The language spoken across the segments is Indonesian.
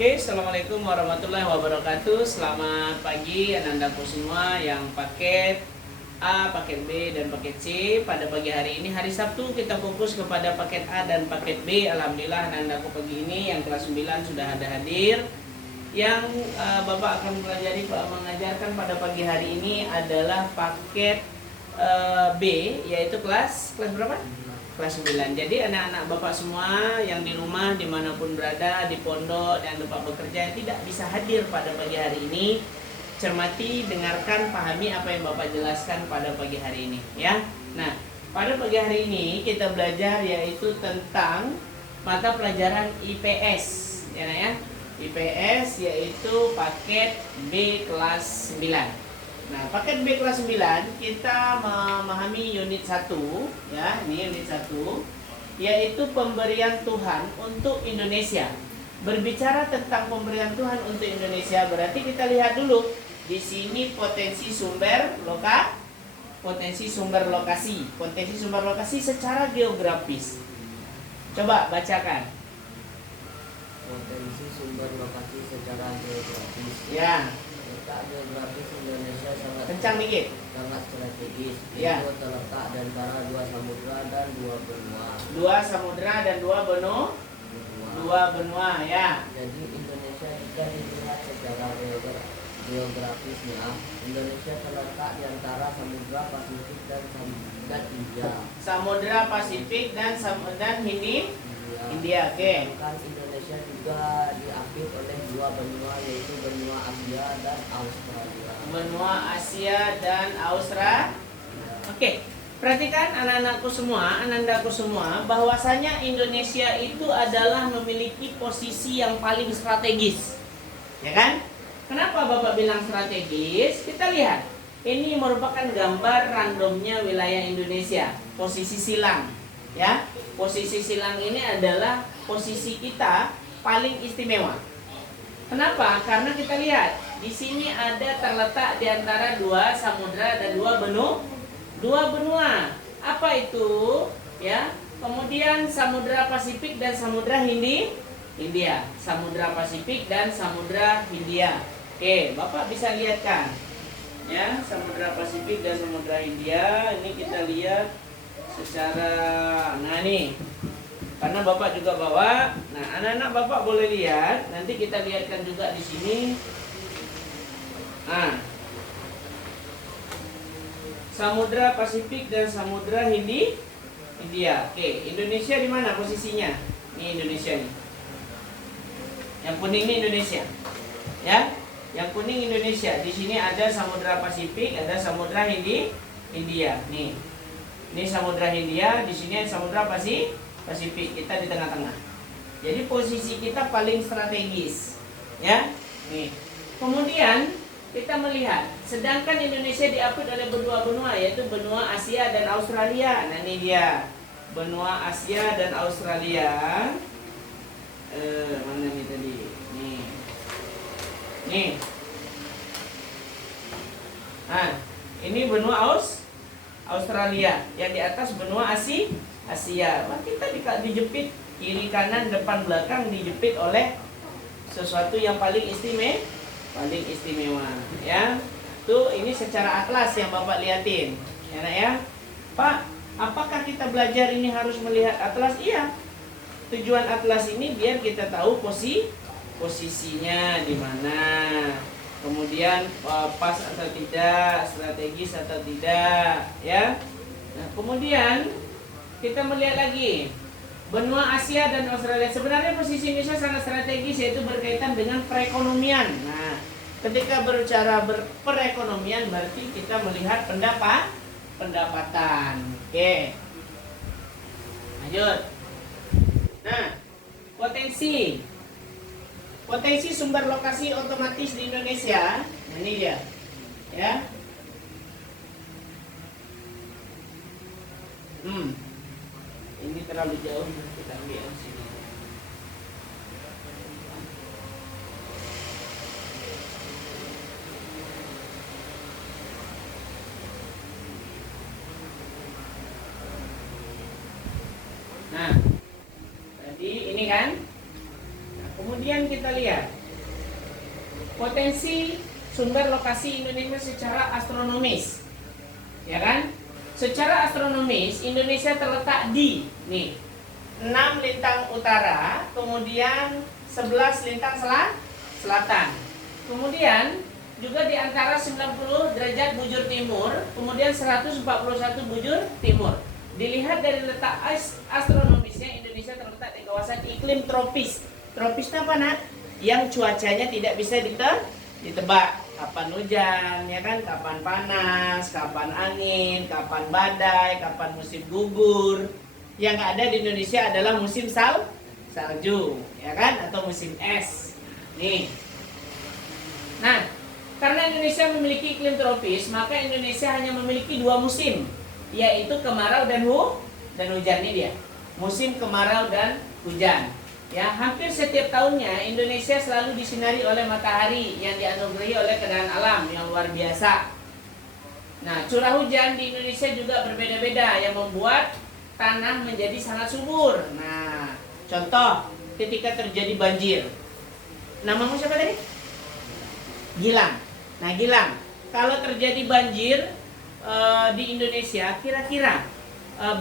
Oke, assalamualaikum warahmatullahi wabarakatuh. Selamat pagi anak-anakku semua yang paket A, paket B, dan paket C. Pada pagi hari ini, hari Sabtu, kita fokus kepada paket A dan paket B. Alhamdulillah anak-anakku pagi ini yang kelas 9 sudah ada hadir. Yang Bapak akan mengajarkan pada pagi hari ini adalah paket B, yaitu kelas berapa? Kelas 9. Jadi anak-anak Bapak semua yang di rumah dimanapun berada, di pondok dan tempat bekerja yang tidak bisa hadir pada pagi hari ini, cermati, dengarkan, pahami apa yang Bapak jelaskan pada pagi hari ini, ya. Nah, pada pagi hari ini kita belajar yaitu tentang mata pelajaran IPS, ya, ya. IPS yaitu paket B kelas 9. Nah, paket B kelas 9 kita memahami unit 1, ya, ini unit 1, yaitu pemberian Tuhan untuk Indonesia. Berbicara tentang pemberian Tuhan untuk Indonesia, berarti kita lihat dulu di sini potensi sumber lokasi secara geografis. Coba bacakan. Potensi sumber lokasi secara geografis. Ya. Letak geografis Indonesia sangat Kencang dikit. sangat strategis. Ya. Itu terletak di antara dua samudra dan dua benua. Dua samudra dan dua benua, ya. Jadi Indonesia jika dilihat secara geografisnya, Indonesia terletak di antara Samudra Pasifik dan Samudra India. Samudra Pasifik dan India. Oke. Sedangkan Indonesia juga diapit oleh dua benua, yaitu benua Asia dan Australia. Benua Asia dan Australia. Oke. Perhatikan anak-anakku semua, bahwasanya Indonesia itu adalah memiliki posisi yang paling strategis. Ya kan? Kenapa Bapak bilang strategis? Kita lihat. Ini merupakan gambar randomnya wilayah Indonesia, posisi silang. Ya. Posisi silang ini adalah posisi kita paling istimewa. Kenapa? Karena kita lihat di sini ada terletak di antara dua samudra dan dua benua. Apa itu? Ya. Kemudian Samudra Pasifik dan Samudra Hindia. Samudra Pasifik dan Samudra Hindia. Oke, Bapak bisa lihat kan? Ya, Samudra Pasifik dan Samudra Hindia. Ini kita lihat secara, nah nih, karena Bapak juga bawa. Nah, anak-anak Bapak boleh lihat. Nanti kita lihatkan juga di sini. Nah, Samudra Pasifik dan Samudra Hindia. Oke, Indonesia di mana posisinya? Ini Indonesia nih. Yang kuning ini Indonesia. Ya, yang kuning Indonesia. Di sini ada Samudra Pasifik, ada Samudra Hindia. Nih. Ini Samudra Hindia, di sini Samudra Pasifik. Kita di tengah-tengah. Jadi posisi kita paling strategis. Ya. Nih. Kemudian kita melihat, sedangkan Indonesia diapit oleh dua benua, yaitu benua Asia dan Australia. Nah, ini dia, benua Asia dan Australia. Mana nih tadi? Nih. Nah, ini benua Australia. Yang di atas benua Asia. Nah, kita dijepit kiri kanan depan belakang, dijepit oleh sesuatu yang paling istimewa, ya. Tuh, ini secara atlas yang Bapak liatin, ya, nak, ya. Pak, apakah kita belajar ini harus melihat atlas? Iya. Tujuan atlas ini biar kita tahu posisinya di mana. Kemudian pas atau tidak, strategis atau tidak, ya. Nah, kemudian kita melihat lagi benua Asia dan Australia. Sebenarnya posisi Indonesia sangat strategis, yaitu berkaitan dengan perekonomian. Nah, ketika berbicara perekonomian berarti kita melihat pendapatan. Oke. Lanjut. Nah, potensi sumber lokasi otomatis di Indonesia. Nah, ini dia. Ya. Ini terlalu jauh, kita ambil di sini. Nah, tadi ini kan Kemudian kita lihat potensi sumber lokasi Indonesia secara astronomis, ya kan? Secara astronomis Indonesia terletak di 6 lintang utara, kemudian 11 lintang selatan. Kemudian juga di antara 90 derajat bujur timur, kemudian 141 bujur timur. Dilihat dari letak astronomisnya, Indonesia terletak di kawasan iklim tropis. Tropis itu apa, Nak? Yang cuacanya tidak bisa ditebak. Kapan hujan, ya kan? Kapan panas, kapan angin, kapan badai, kapan musim gugur. Yang ada di Indonesia adalah musim salju, ya kan? Atau musim es. Nih. Nah, karena Indonesia memiliki iklim tropis, maka Indonesia hanya memiliki 2 musim, yaitu kemarau dan hujan. Ini dia, musim kemarau dan hujan. Ya, hampir setiap tahunnya Indonesia selalu disinari oleh matahari yang dianugerahi oleh keadaan alam yang luar biasa. Nah, curah hujan di Indonesia juga berbeda-beda yang membuat tanah menjadi sangat subur. Nah, contoh ketika terjadi banjir. Namamu siapa tadi? Gilang. Nah, Gilang, kalau terjadi banjir di Indonesia, kira-kira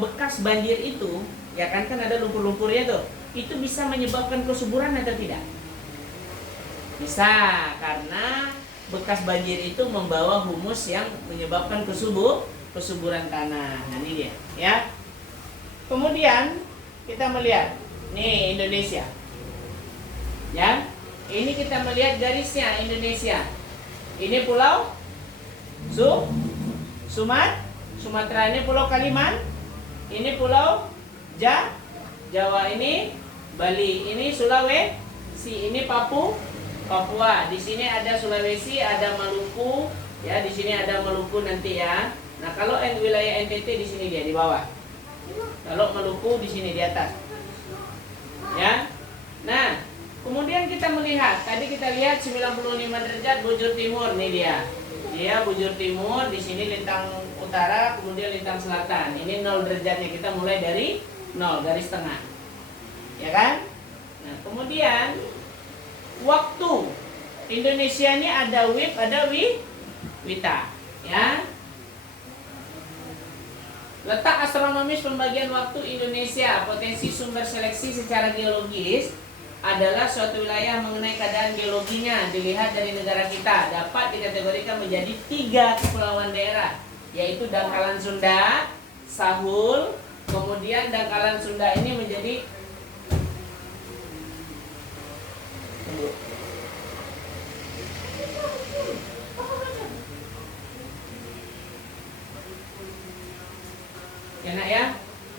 bekas banjir itu, ya kan ada lumpur-lumpurnya tuh, itu bisa menyebabkan kesuburan atau tidak? Bisa, karena bekas banjir itu membawa humus yang menyebabkan kesuburan tanah. Nah, ini dia, ya. Kemudian kita melihat, nih Indonesia, ya. Ini kita melihat garisnya Indonesia. Ini pulau Sumatera, ini pulau Kalimantan, ini pulau Jawa, ini Bali, ini Sulawesi, ini Papua. Di sini ada Sulawesi, ada Maluku, ya di sini ada Maluku nanti ya. Nah, kalau wilayah NTT di sini dia di bawah. Kalau Maluku di sini di atas. Ya. Nah, kemudian kita melihat, tadi kita lihat 95 derajat bujur timur, nih dia. Dia bujur timur, di sini lintang utara, kemudian lintang selatan. Ini 0 derajatnya, kita mulai dari 0, garis tengah. Ya kan? Nah, kemudian waktu Indonesia ini ada WIB, ada WITA, ya. Letak astronomis pembagian waktu Indonesia, potensi sumber seleksi secara geologis adalah suatu wilayah mengenai keadaan geologinya dilihat dari negara kita dapat dikategorikan menjadi 3 kepulauan daerah, yaitu Dangkalan Sunda, Sahul, kemudian Dangkalan Sunda ini menjadi enak ya.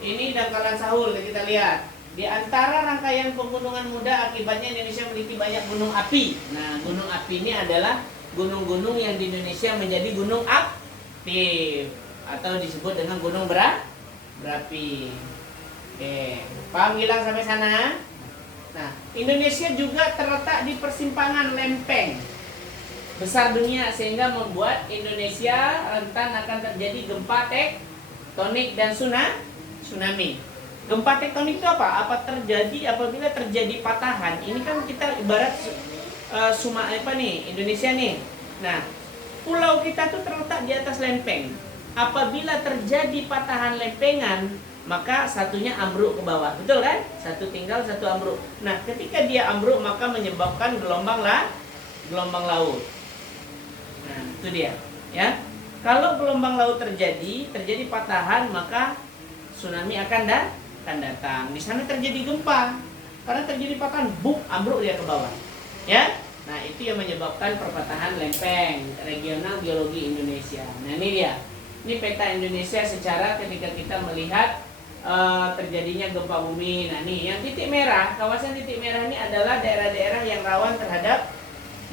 Ini Dangkalan Sahul, kita lihat. Di antara rangkaian pegunungan muda akibatnya Indonesia memiliki banyak gunung api. Nah, gunung api ini adalah gunung-gunung yang di Indonesia menjadi gunung aktif atau disebut dengan gunung berapi. Oke, paham Gilang sampai sana? Nah, Indonesia juga terletak di persimpangan lempeng besar dunia sehingga membuat Indonesia rentan akan terjadi gempa tektonik dan tsunami. Gempa tektonik itu apa? Terjadi apabila terjadi patahan. Ini kan kita ibarat Indonesia nih. Nah, pulau kita tuh terletak di atas lempeng. Apabila terjadi patahan lempengan, maka satunya ambruk ke bawah. Betul kan? Satu tinggal, satu ambruk. Nah, ketika dia ambruk maka menyebabkan gelombang laut. Nah, itu dia, ya. Kalau gelombang laut terjadi patahan, maka tsunami akan datang. Di sana terjadi gempa. Karena terjadi patahan, ambruk dia ke bawah. Ya. Nah, itu yang menyebabkan perpatahan lempeng regional geologi Indonesia. Nah, ini dia. Ini peta Indonesia secara ketika kita melihat terjadinya gempa bumi. Nah, nih yang titik merah, kawasan titik merah ini adalah daerah-daerah yang rawan terhadap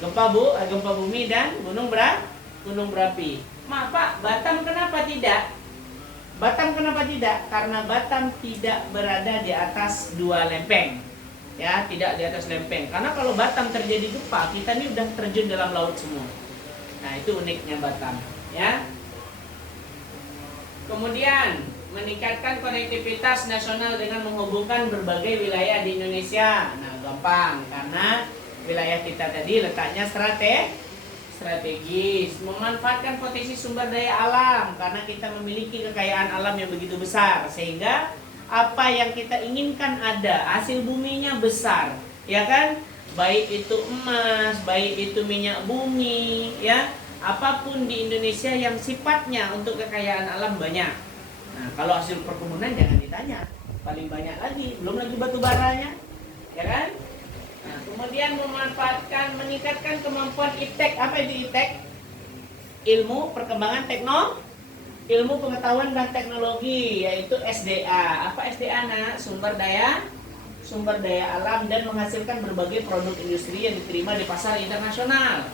gempa bumi dan gunung berapi. Maaf Pak, Batam kenapa tidak? Karena Batam tidak berada di atas 2 lempeng. Ya, tidak di atas lempeng. Karena kalau Batam terjadi gempa, kita ini udah terjun dalam laut semua. Nah, itu uniknya Batam, ya. Kemudian, meningkatkan konektivitas nasional dengan menghubungkan berbagai wilayah di Indonesia. Nah, gampang karena wilayah kita tadi letaknya strategis, memanfaatkan potensi sumber daya alam karena kita memiliki kekayaan alam yang begitu besar sehingga apa yang kita inginkan ada, hasil buminya besar, ya kan? Baik itu emas, baik itu minyak bumi, ya, apapun di Indonesia yang sifatnya untuk kekayaan alam banyak. Nah, kalau hasil perkebunan jangan ditanya, paling banyak lagi, belum lagi batu baranya, ya kan? Nah, kemudian memanfaatkan, meningkatkan kemampuan iptek. Apa itu iptek? Ilmu perkembangan ilmu pengetahuan dan teknologi, yaitu SDA. Apa SDA, nak? Sumber daya alam dan menghasilkan berbagai produk industri yang diterima di pasar internasional.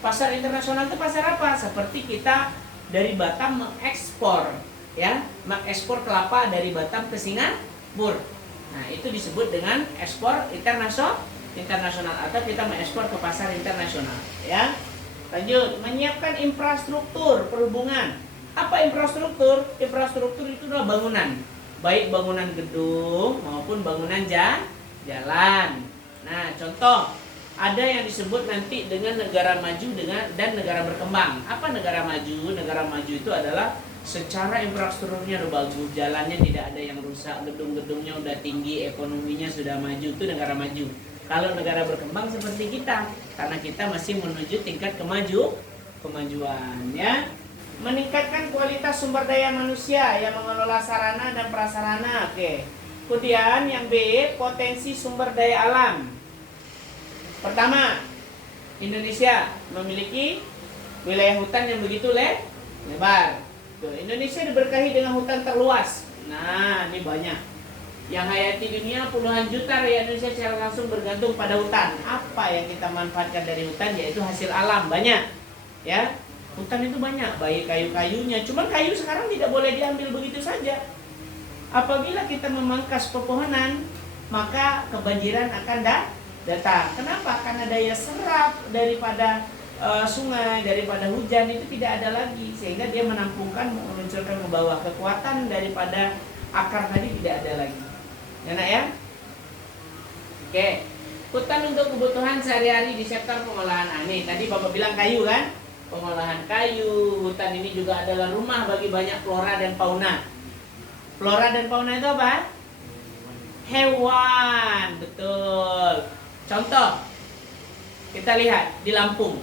Pasar internasional itu pasar apa? Seperti kita dari Batam mengekspor, ya, mengekspor kelapa dari Batam ke Singapura. Nah, itu disebut dengan ekspor internasional atau kita mengekspor ke pasar internasional, ya. Lanjut, menyiapkan infrastruktur perhubungan. Apa infrastruktur? Infrastruktur itu adalah bangunan, baik bangunan gedung maupun bangunan jalan. Nah, contoh ada yang disebut nanti dengan negara maju dan negara berkembang. Apa negara maju? Negara maju itu adalah secara infrastrukturnya udah bagus, jalannya tidak ada yang rusak, gedung-gedungnya udah tinggi, ekonominya sudah maju, itu negara maju. Kalau negara berkembang seperti kita, karena kita masih menuju tingkat kemajuan, ya. Meningkatkan kualitas sumber daya manusia yang mengelola sarana dan prasarana. Oke. Kemudian yang B, potensi sumber daya alam. Pertama, Indonesia memiliki wilayah hutan yang begitu lebar. Tuh, Indonesia diberkahi dengan hutan terluas. Nah, ini banyak. Yang hayati dunia puluhan juta rakyat Indonesia secara langsung bergantung pada hutan. Apa yang kita manfaatkan dari hutan? Yaitu hasil alam, banyak, ya. Hutan itu banyak, baik kayu-kayunya. Cuman kayu sekarang tidak boleh diambil begitu saja. Apabila kita memangkas pepohonan, maka kebanjiran akan datang. Kenapa? Karena daya serap daripada sungai, daripada hujan itu tidak ada lagi, sehingga dia menampungkan, memunculkan ke bawah. Kekuatan daripada akar tadi tidak ada lagi. Enak, ya? Oke. Hutan untuk kebutuhan sehari-hari di sektor pengolahan. Nih, tadi Bapak bilang kayu kan? Pengolahan kayu. Hutan ini juga adalah rumah bagi banyak flora dan fauna. Flora dan fauna itu apa? Hewan, betul. Contoh, kita lihat di Lampung.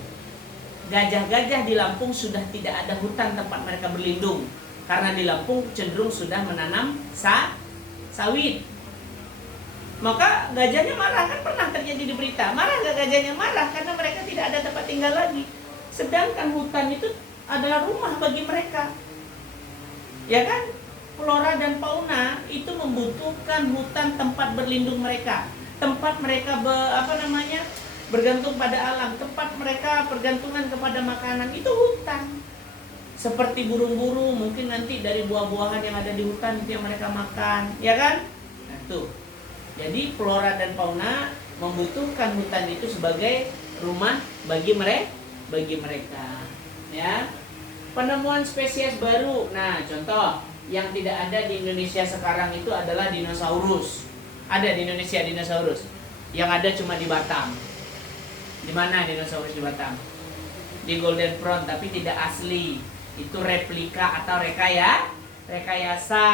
Gajah-gajah di Lampung sudah tidak ada hutan tempat mereka berlindung. Karena di Lampung cenderung sudah menanam sawit. Maka gajahnya marah, kan pernah terjadi di berita. Marah nggak gajahnya? Marah karena mereka tidak ada tempat tinggal lagi. Sedangkan hutan itu adalah rumah bagi mereka. Ya kan? Flora dan fauna itu membutuhkan hutan tempat berlindung mereka. Tempat mereka bergantung pada alam, tempat mereka bergantungan kepada makanan, itu hutan. Seperti burung-burung, mungkin nanti dari buah-buahan yang ada di hutan itu yang mereka makan, ya kan? Nah, tuh. Jadi flora dan fauna membutuhkan hutan itu sebagai rumah bagi mereka, ya. Penemuan spesies baru. Nah, contoh yang tidak ada di Indonesia sekarang itu adalah dinosaurus. Ada di Indonesia dinosaurus. Yang ada cuma di Batam. Di mana dinosaurus di Batam? Di Golden Front, tapi tidak asli. Itu replika atau rekayasa.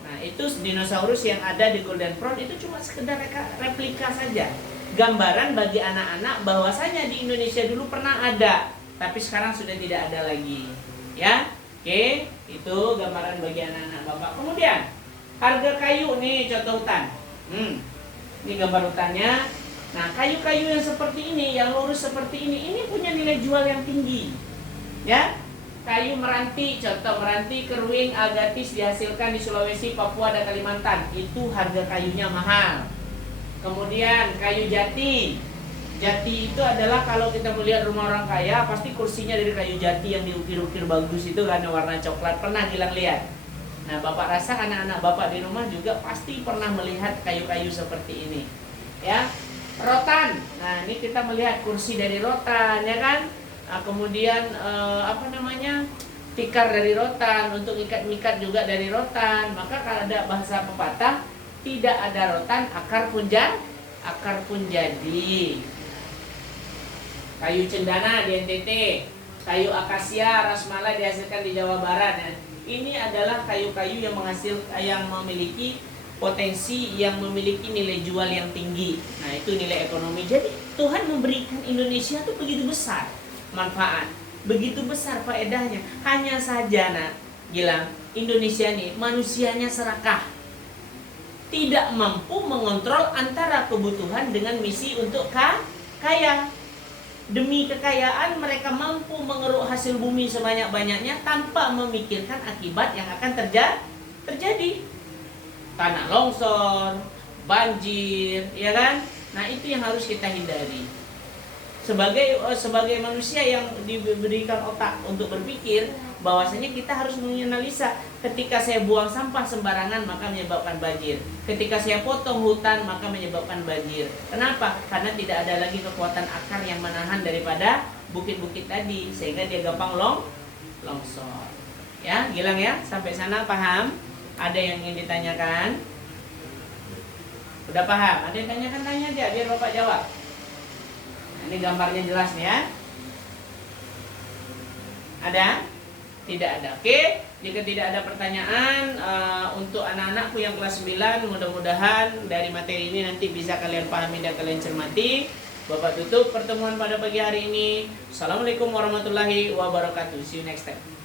Nah, itu dinosaurus yang ada di Golden Front itu cuma sekedar replika saja. Gambaran bagi anak-anak bahwasanya di Indonesia dulu pernah ada, tapi sekarang sudah tidak ada lagi. Ya, oke, itu gambaran bagi anak-anak Bapak. Kemudian harga kayu nih, contoh hutan. Ini gambar hutannya. Nah, kayu-kayu yang seperti ini, yang lurus seperti ini punya nilai jual yang tinggi. Ya. Kayu meranti, contoh meranti, keruing, agatis dihasilkan di Sulawesi, Papua, dan Kalimantan. Itu harga kayunya mahal. Kemudian kayu jati. Jati itu adalah kalau kita melihat rumah orang kaya, pasti kursinya dari kayu jati yang diukir-ukir bagus itu kan, warna coklat. Pernah Gilang lihat? Nah, Bapak rasa anak-anak Bapak di rumah juga pasti pernah melihat kayu-kayu seperti ini. Ya. Rotan. Nah, ini kita melihat kursi dari rotan, ya kan? Nah, kemudian tikar dari rotan, untuk ikat-ikat juga dari rotan. Maka kalau ada bahasa pepatah, tidak ada rotan akar pun akar pun jadi. Kayu cendana di NTT, kayu akasia, rasmala dihasilkan di Jawa Barat. Ya. Ini adalah kayu-kayu yang memiliki potensi, yang memiliki nilai jual yang tinggi. Nah, itu nilai ekonomi. Jadi Tuhan memberikan Indonesia itu begitu besar manfaat, begitu besar faedahnya. Hanya saja Gilang, Indonesia nih manusianya serakah, tidak mampu mengontrol antara kebutuhan dengan misi untuk kaya. Demi kekayaan mereka mampu mengeruk hasil bumi sebanyak-banyaknya tanpa memikirkan akibat yang akan terjadi. Tanah longsor, banjir, ya kan? Nah, itu yang harus kita hindari. Sebagai manusia yang diberikan otak untuk berpikir, bahwasanya kita harus menganalisa, ketika saya buang sampah sembarangan maka menyebabkan banjir. Ketika saya potong hutan maka menyebabkan banjir. Kenapa? Karena tidak ada lagi kekuatan akar yang menahan daripada bukit-bukit tadi, sehingga dia gampang longsor. Ya, Gilang ya, sampai sana paham? Ada yang ingin ditanyakan? Udah paham? Ada yang tanyakan, tanya aja biar Bapak jawab. Nah, ini gambarnya jelas nih ya. Ada? Tidak ada. Oke, jika tidak ada pertanyaan untuk anak-anakku yang kelas 9, mudah-mudahan dari materi ini nanti bisa kalian pahami dan kalian cermati. Bapak tutup pertemuan pada pagi hari ini. Assalamualaikum warahmatullahi wabarakatuh. See you next time.